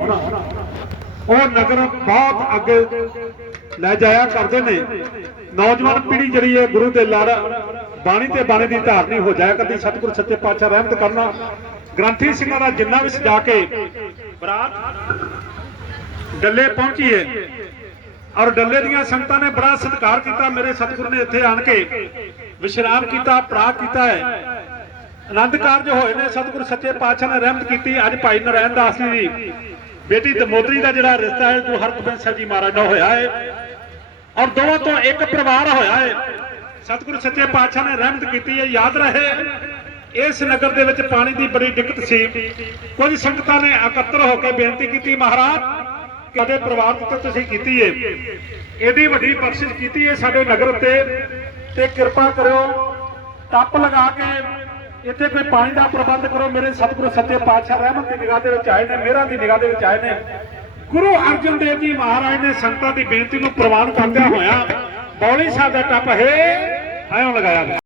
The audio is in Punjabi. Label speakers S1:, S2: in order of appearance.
S1: ਉਹ ਨਗਰ ਬਹੁਤ ਅੱਗੇ ਲੈ ਜਾਇਆ ਕਰਦੇ ਨੇ। ਨੌਜਵਾਨ ਪੀੜ੍ਹੀ ਜਿਹੜੀ ਹੈ, ਗੁਰੂ ਦੇ ਲੜ, ਬਾਣੀ ਤੇ ਬਾਣੀ ਦੀ ਧਾਰਨੀ ਹੋ ਜਾਇਆ ਕਰਦੀ। ਸਤਿਗੁਰ ਸੱਚੇ ਪਾਤਸ਼ਾਹ ਰਹਿਮਤ ਕਰਨਾ। ਗ੍ਰੰਥੀ ਸਿੰਘਾਂ ਦਾ ਜਿੰਨਾ ਵੀ ਸਜਾ ਕੇ ਬਰਾਤ ਡੱਲੇ ਪਹੁੰਚੀ ਹੈ ਔਰ ਡੱਲੇ ਦੀਆਂ ਸੰਗਤਾਂ ਨੇ ਬੜਾ ਸਤਿਕਾਰ ਕੀਤਾ। ਮੇਰੇ ਸਤਿਗੁਰ ਨੇ ਇੱਥੇ ਆਣ ਕੇ ਵਿਸ਼ਰਾਮ ਕੀਤਾ ਪ੍ਰਾਗ ਕੀਤਾ ਹੈ। ਆਨੰਦ ਕਾਰਜ ਹੋਏ ਨੇ, ਸਤਿਗੁਰ ਸੱਚੇ ਪਾਤਸ਼ਾਹ ਨੇ ਰਹਿਮਤ ਕੀਤੀ। ਅੱਜ ਭਾਈ ਨਰੈਣ ਦਾਸ ਜੀ ਦੀ ਬੇਟੀ ਦਮੋਦਰੀ ਦਾ ਜਿਹੜਾ ਰਿਸ਼ਤਾ ਹੈ, ਗੁਰੂ ਹਰਗੋਬਿੰਦ ਸਾਹਿਬ ਜੀ ਮਹਾਰਾਜ ਨਾਲ ਹੋਇਆ ਹੈ। ਔਰ ਦੋਵਾਂ ਤੋਂ ਇੱਕ ਪਰਿਵਾਰ ਹੋਇਆ ਹੈ। ਸਤਿਗੁਰੂ ਸੱਚੇ ਪਾਤਸ਼ਾਹ ਨੇ ਰਹਿਮਤ ਕੀਤੀ ਹੈ। ਯਾਦ ਰਹੇ, ਇਸ ਨਗਰ ਦੇ ਵਿੱਚ ਪਾਣੀ ਦੀ ਬੜੀ ਦਿੱਕਤ ਸੀ। ਕੁਝ ਸੰਗਤਾਂ ਨੇ ਇਕੱਤਰ ਹੋ ਕੇ ਬੇਨਤੀ ਕੀਤੀ, ਮਹਾਰਾਜ ਕਦੇ ਪਰਿਵਾਰ ਤੇ ਤੁਸੀਂ ਕੀਤੀ ਏ। ਇਹਦੀ ਵੱਡੀ ਬਖਸ਼ਿਸ਼ ਕੀਤੀ ਏ ਸਾਡੇ ਨਗਰ ਉੱਤੇ। ਤੇ ਕਿਰਪਾ ਕਰਿਓ, ਟੱਪ ਲਗਾ ਕੇ ਇੱਥੇ ਕੋਈ ਪਾਣੀ ਦਾ ਪ੍ਰਬੰਧ ਕਰੋ, ਮੇਰੇ ਸਤਿਗੁਰੂ ਸੱਚੇ ਪਾਤਸ਼ਾਹ ਰਹਿਮਤ ਦੀ ਨਿਗਾਹ ਦੇ ਵਿੱਚ ਆਏ ਨੇ, ਮੇਰਾ ਦੀ ਨਿਗਾਹ ਦੇ ਵਿੱਚ ਆਏ ਨੇ। ਗੁਰੂ ਅਰਜਨ ਦੇਵ ਜੀ ਮਹਾਰਾਜ ਨੇ ਸੰਗਤਾਂ ਦੀ ਬੇਨਤੀ ਨੂੰ ਪ੍ਰਵਾਨ ਕਰਦਿਆਂ ਹੋਇਆ ਬੌਲੀ ਸਾਹਿਬ ਦਾ ਟੱਪ ਹੈ ਐਉਂ ਲਗਾਇਆ ਗਿਆ।